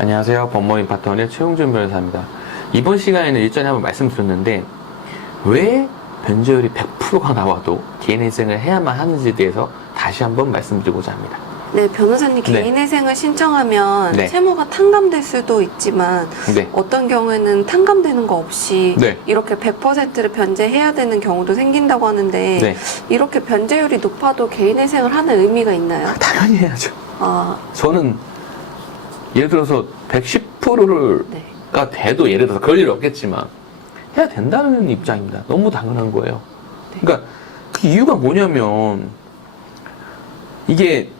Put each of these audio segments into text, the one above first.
안녕하세요. 법무인 파트너의 최용준 변호사입니다. 이번 시간에는 일전에 한번 말씀드렸는데 왜 변제율이 100%가 나와도 개인회생을 해야만 하는지에 대해서 다시 한번 말씀드리고자 합니다. 네, 변호사님 개인회생을 신청하면 채무가 탕감될 수도 있지만 어떤 경우에는 탕감되는 거 없이 이렇게 100%를 변제해야 되는 경우도 생긴다고 하는데 이렇게 변제율이 높아도 개인회생을 하는 의미가 있나요? 당연히 해야죠. 저는 예를 들어서 110%가 돼도 예를 들어서 그럴 일 없겠지만 해야 된다는 입장입니다. 너무 당연한 거예요. 그러니까 그 이유가 뭐냐면 이게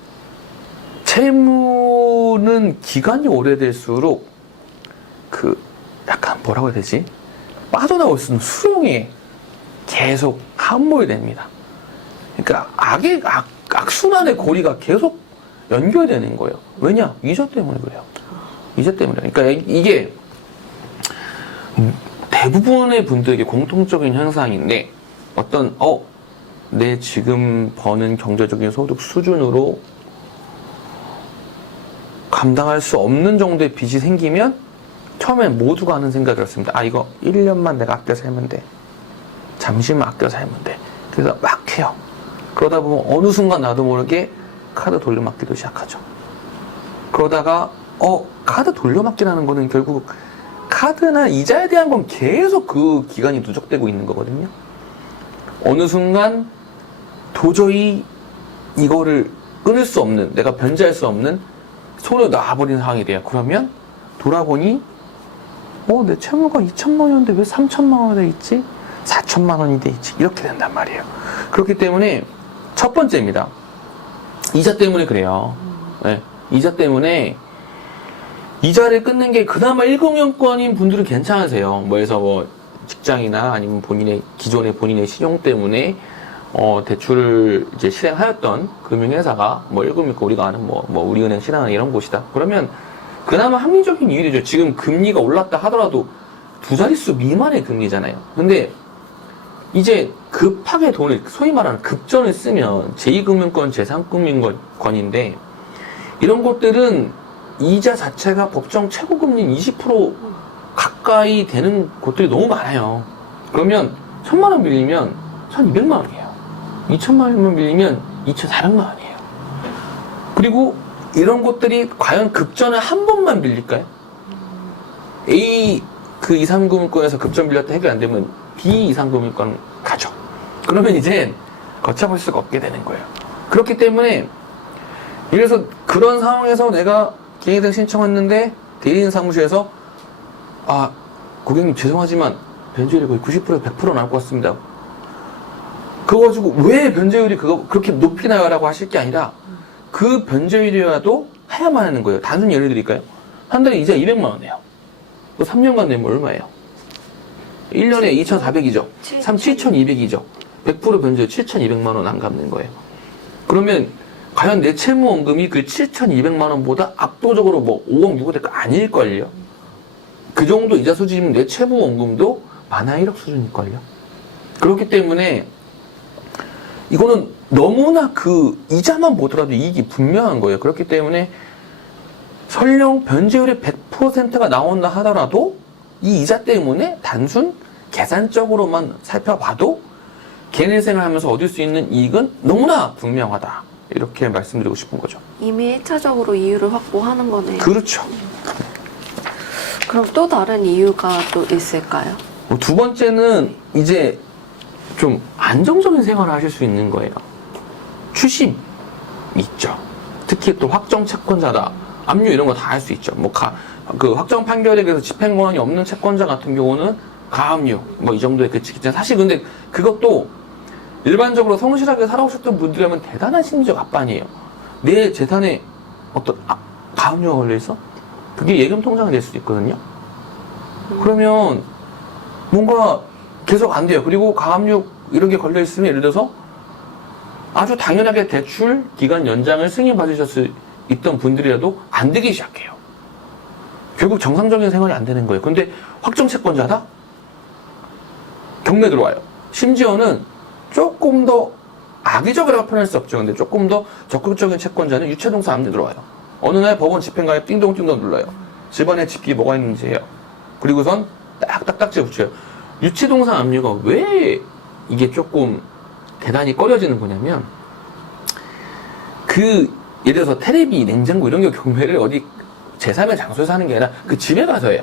채무는 기간이 오래될수록 그 약간 뭐라고 해야 되지? 빠져나올 수 있는 수렁에 계속 함몰이 됩니다. 그러니까 악순환의 고리가 계속 연결되는 거예요. 왜냐? 이자 때문에 그래요. 이자 때문에. 그러니까 이게 대부분의 분들에게 공통적인 현상인데 어떤 내 지금 버는 경제적인 소득 수준으로 감당할 수 없는 정도의 빚이 생기면 처음엔 모두가 하는 생각이 었습니다. 이거 1년만 내가 아껴 살면 돼. 잠시만 아껴 살면 돼. 그래서 막 해요. 그러다 보면 어느 순간 나도 모르게 카드 돌려막기도 시작하죠. 그러다가 카드 돌려막기라는 거는 결국 카드나 이자에 대한 건 계속 그 기간이 누적되고 있는 거거든요. 어느 순간 도저히 이거를 끊을 수 없는, 내가 변제할 수 없는 손을 놔버린 상황이 돼요. 그러면 돌아보니 내 채무가 2천만 원인데 왜 3천만 원에 있지? 4천만 원이 돼 있지? 이렇게 된단 말이에요. 그렇기 때문에 첫 번째입니다. 이자 때문에 그래요. 이자 때문에 이자를 끊는 게 그나마 1금융권인 분들은 괜찮으세요. 뭐해서 직장이나 아니면 기존의 본인의 신용 때문에 대출을 이제 실행하였던 금융회사가 1금융권 우리가 아는 우리은행, 신한은행 이런 곳이다. 그러면 그나마 합리적인 이유죠. 지금 금리가 올랐다 하더라도 두 자릿수 미만의 금리잖아요. 근데 이제 급하게 돈을 소위 말하는 급전을 쓰면 제2금융권, 제3금융권인데 이런 것들은 이자 자체가 법정 최고금리인 20% 가까이 되는 곳들이 너무 많아요. 그러면 1,000만 원 빌리면 1,200만 원이에요. 2,000만 원만 빌리면 2,400만 원이에요. 그리고 이런 곳들이 과연 급전을 한 번만 빌릴까요? A 그 2, 3금융권에서 급전 빌렸다 해결 안 되면 B 2, 3금융권 가죠. 그러면 이제 걷잡을 수가 없게 되는 거예요. 그렇기 때문에 그래서 그런 상황에서 내가 개인회생 신청했는데 대리인 사무실에서 고객님 죄송하지만 변제율이 거의 90%, 100% 나올 것 같습니다. 그거 가지고 왜 변제율이 그렇게 높이 나요? 라고 하실 게 아니라 그 변제율이라도 해야만 하는 거예요. 단순히 예를 드릴까요? 한 달에 이자 200만 원이에요. 또 3년간 내면 얼마예요? 1년에 2,400이죠. 7,200이죠. 100% 변제율 7,200만 원 안 갚는 거예요. 그러면 과연 내 채무원금이 그 7,200만 원보다 압도적으로 5억, 6억 될 거 아닐걸요? 그 정도 이자 수준이면 내 채무원금도 만화 1억 수준일걸요? 그렇기 때문에 이거는 너무나 그 이자만 보더라도 이익이 분명한 거예요. 그렇기 때문에 설령 변제율이 100%가 나온다 하더라도 이 이자 때문에 단순 계산적으로만 살펴봐도 개인회생을 하면서 얻을 수 있는 이익은 너무나 분명하다. 이렇게 말씀드리고 싶은 거죠. 이미 1차적으로 이유를 확보하는 거네요. 그렇죠. 그럼 또 다른 이유가 또 있을까요? 두 번째는 이제 좀 안정적인 생활을 하실 수 있는 거예요. 추심 있죠. 특히 또 확정 채권자다. 압류 이런 거 다 할 수 있죠. 그 확정 판결에 대해서 집행 권한이 없는 채권자 같은 경우는 가압류 이 정도의 그치겠지만 사실 근데 그것도 일반적으로 성실하게 살아오셨던 분들이라면 대단한 심리적 압반이에요. 내 재산에 어떤 가압류가 걸려있어? 그게 예금 통장이 될 수도 있거든요. 그러면 뭔가 계속 안 돼요. 그리고 가압류 이런 게 걸려있으면 예를 들어서 아주 당연하게 대출 기간 연장을 승인받으실 수 있던 분들이라도 안 되기 시작해요. 결국 정상적인 생활이 안 되는 거예요. 근데 확정 채권자다? 경매 들어와요. 심지어는 조금 더 악의적이라고 표현할 수 없죠. 근데 조금 더 적극적인 채권자는 유체동사 압류 들어와요. 어느 날 법원 집행가에 띵동띵동 눌러요. 집안에 집기 뭐가 있는지 해요. 그리고선 딱딱딱지 붙여요. 유치동사 압류가 왜 이게 조금 대단히 꺼려지는 거냐면 예를 들어서 테레비, 냉장고 이런 게 경매를 어디 제3의 장소에서 하는 게 아니라 그 집에 가서 해요.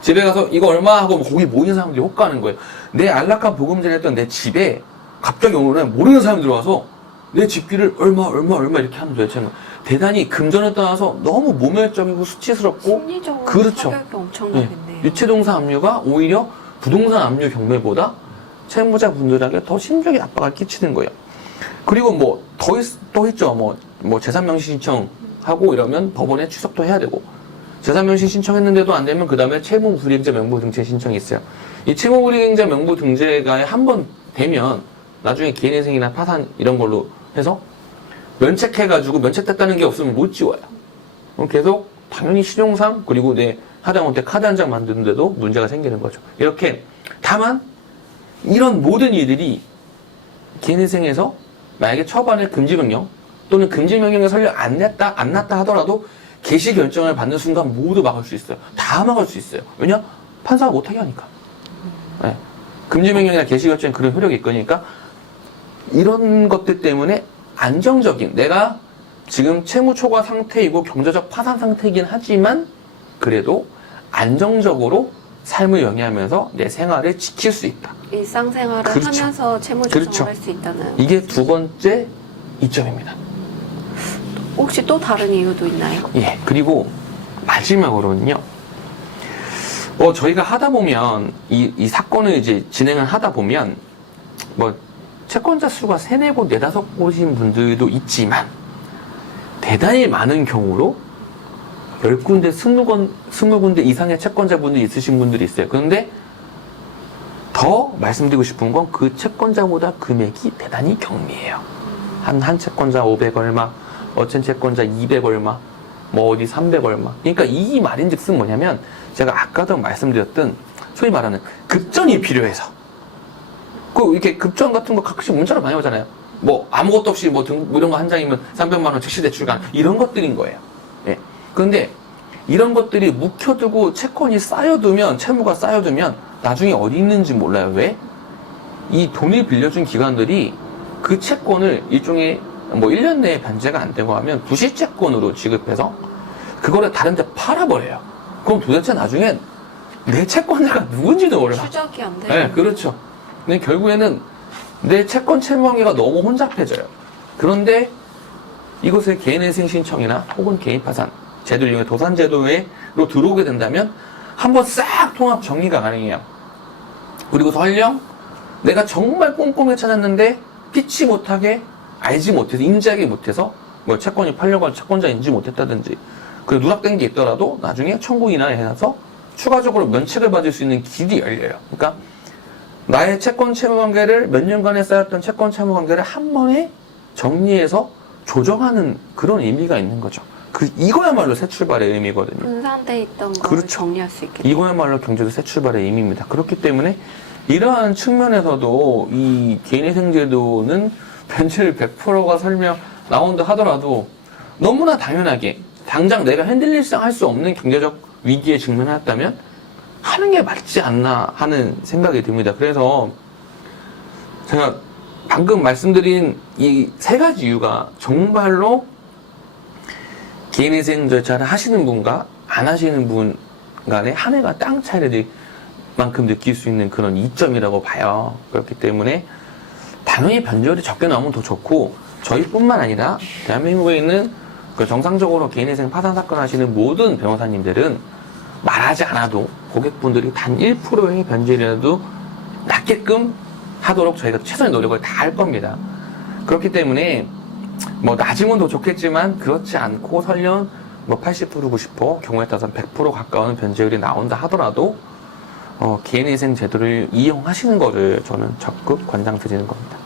집에 가서 이거 얼마 하고 거기 모이는 사람들이 혹가하는 거예요. 내 안락한 보금자리 했던 내 집에 갑자기 오늘은 모르는 사람이 들어와서 내 집기를 얼마 이렇게 하는 거예요. 대단히 금전을 떠나서 너무 모멸적이고 수치스럽고 심리적으로 그렇죠. 타격이 엄청나겠네요. 유치동사 압류가 오히려 부동산 압류 경매보다 채무자분들에게 더 심적인 압박을 끼치는 거예요. 그리고 뭐 더 있죠. 뭐 재산명시 신청하고 이러면 법원에 취소도 해야 되고 재산명시 신청했는데도 안 되면 그 다음에 채무불이행자 명부등재 신청이 있어요. 이 채무불이행자 명부등재가 한 번 되면 나중에 개인회생이나 파산 이런 걸로 해서 면책해가지고 면책됐다는 게 없으면 못 지워요. 그럼 계속 당연히 실용상 그리고 내 하다못해 카드 한 장 만드는데도 문제가 생기는 거죠. 이렇게 다만 이런 모든 일들이 개인회생에서 만약에 처벌에 금지명령 또는 금지명령에 설령 안 났다 하더라도 개시 결정을 받는 순간 모두 막을 수 있어요. 다 막을 수 있어요. 왜냐? 판사가 못하게 하니까. 네. 금지명령이나 개시 결정에 그런 효력이 있거니까 이런 것들 때문에 안정적인 내가 지금 채무 초과 상태이고 경제적 파산 상태이긴 하지만 그래도 안정적으로 삶을 영위하면서 내 생활을 지킬 수 있다. 일상생활을 그렇죠. 하면서 채무 조정을 할 수 있다는. 이게 두 번째 이점입니다. 혹시 또 다른 이유도 있나요? 예. 그리고 마지막으로는요. 저희가 하다 보면 이 사건을 이제 진행을 하다 보면 뭐 채권자 수가 3, 4곳, 4, 5곳인 분들도 있지만 대단히 많은 경우로 10군데, 20군데 이상의 채권자분들이 있으신 분들이 있어요. 그런데 더 말씀드리고 싶은 건 그 채권자보다 금액이 대단히 경미해요. 한 채권자 500 얼마, 어떤 채권자 200 얼마, 뭐 어디 300 얼마. 그러니까 이 말인즉슨 뭐냐면 제가 아까도 말씀드렸던 소위 말하는 급전이 필요해서 이렇게 급전 같은 거 가끔씩 문자로 많이 오잖아요. 뭐 아무것도 없이 뭐 이런 거 한 장이면 300만 원 즉시 대출 가 이런 것들인 거예요. 예. 그런데 이런 것들이 묵혀두고 채권이 쌓여두면 채무가 쌓여두면 나중에 어디 있는지 몰라요. 왜? 이 돈을 빌려준 기관들이 그 채권을 일종의 뭐 1년 내에 변제가 안 되고 하면 부실채권으로 지급해서 그거를 다른 데 팔아버려요. 그럼 도대체 나중엔 내 채권자가 누군지도 몰라. 추적이 안 돼요. 네, 그렇죠. 근데 결국에는 내 채권 채무관계가 너무 혼잡해져요. 그런데 이것을 개인회생 신청이나 혹은 개인파산 제도를 이용해 도산제도로 들어오게 된다면 한번 싹 통합 정리가 가능해요. 그리고 설령 내가 정말 꼼꼼히 찾았는데 피치 못하게 알지 못해서 인지하기 못해서 뭐 채권이 팔려고 할 채권자 인지 못했다든지 그 누락된 게 있더라도 나중에 청구 인하를 해서 추가적으로 면책을 받을 수 있는 길이 열려요. 그러니까 나의 채권 채무 관계를 몇 년간에 쌓였던 채권 채무 관계를 한 번에 정리해서 조정하는 그런 의미가 있는 거죠. 이거야말로 새 출발의 의미거든요. 분산돼 있던 걸 그렇죠. 정리할 수 있겠죠. 이거야말로 경제도 새 출발의 의미입니다. 그렇기 때문에 이러한 측면에서도 이 개인회생제도는 변제를 100%가 설명 나온다 하더라도 너무나 당연하게 당장 내가 핸들릴상 할 수 없는 경제적 위기에 직면했다면 하는 게 맞지 않나 하는 생각이 듭니다. 그래서 제가 방금 말씀드린 이 3가지 이유가 정말로 개인회생 절차를 하시는 분과 안 하시는 분 간에 한 해가 땅 차이를 만큼 느낄 수 있는 그런 이점이라고 봐요. 그렇기 때문에 당연히 변제율이 적게 나오면 더 좋고 저희뿐만 아니라 대한민국에 있는 그 정상적으로 개인회생 파산 사건 하시는 모든 변호사님들은 말하지 않아도 고객분들이 단 1%의 변제율이라도 낮게끔 하도록 저희가 최선의 노력을 다 할 겁니다. 그렇기 때문에 뭐 낮으면 더 좋겠지만 그렇지 않고 설령 뭐 80%, 90% 경우에 따라서 100% 가까운 변제율이 나온다 하더라도 개인회생 제도를 이용하시는 것을 저는 적극 권장드리는 겁니다.